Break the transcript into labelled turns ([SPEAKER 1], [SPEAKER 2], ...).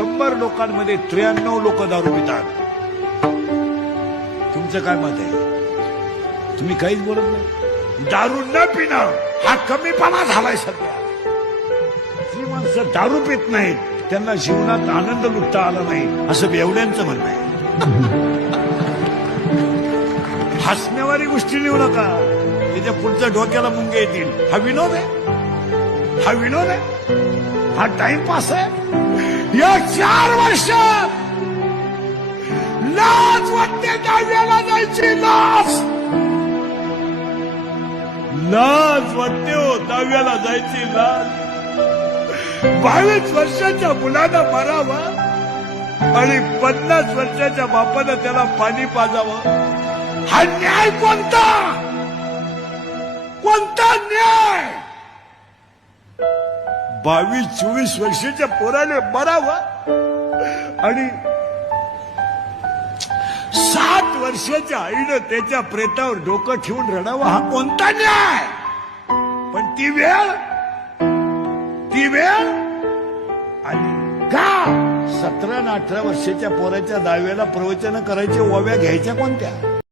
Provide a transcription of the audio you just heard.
[SPEAKER 1] शंभर लोकांमध्ये त्र्याण्णव लोक दारू पितात. तुमचं काय मत आहे? तुम्ही काहीच बोलत नाही? दारू न पिणं हा कमीपणा झालाय सध्या. जी माणसं दारू पित नाहीत त्यांना जीवनात आनंद लुटता आला नाही असं बेवड्यांचं म्हणणं आहे. हसण्यावारी गोष्टी लिहू नका. त्याच्या पुढच्या डोक्याला मुंगे येतील. हा विनोद आहे. हा विनोद आहे. हा टाइमपास आहे. या चार वर्षात लाज वाटते दहाव्याला जायची लाच लाज वाटते हो दहाव्याला जायची लाच बावीस वर्षाच्या मुलांना मरावा आणि पन्नास वर्षाच्या बापानं त्याला पाणी पाजावं. हा न्याय कोणता? कोणता न्याय? बावीस चोवीस वर्षाच्या पोराने बरावा आणि सात वर्षाच्या आईनं त्याच्या प्रेतावर डोकं ठेवून रडावं हा कोणता न्याय? पण ती वेळ ती वेळ आणि का सतरा आणि अठरा वर्षाच्या पोराच्या दाव्याला प्रवचन करायच्या ओव्या घ्यायच्या कोणत्या?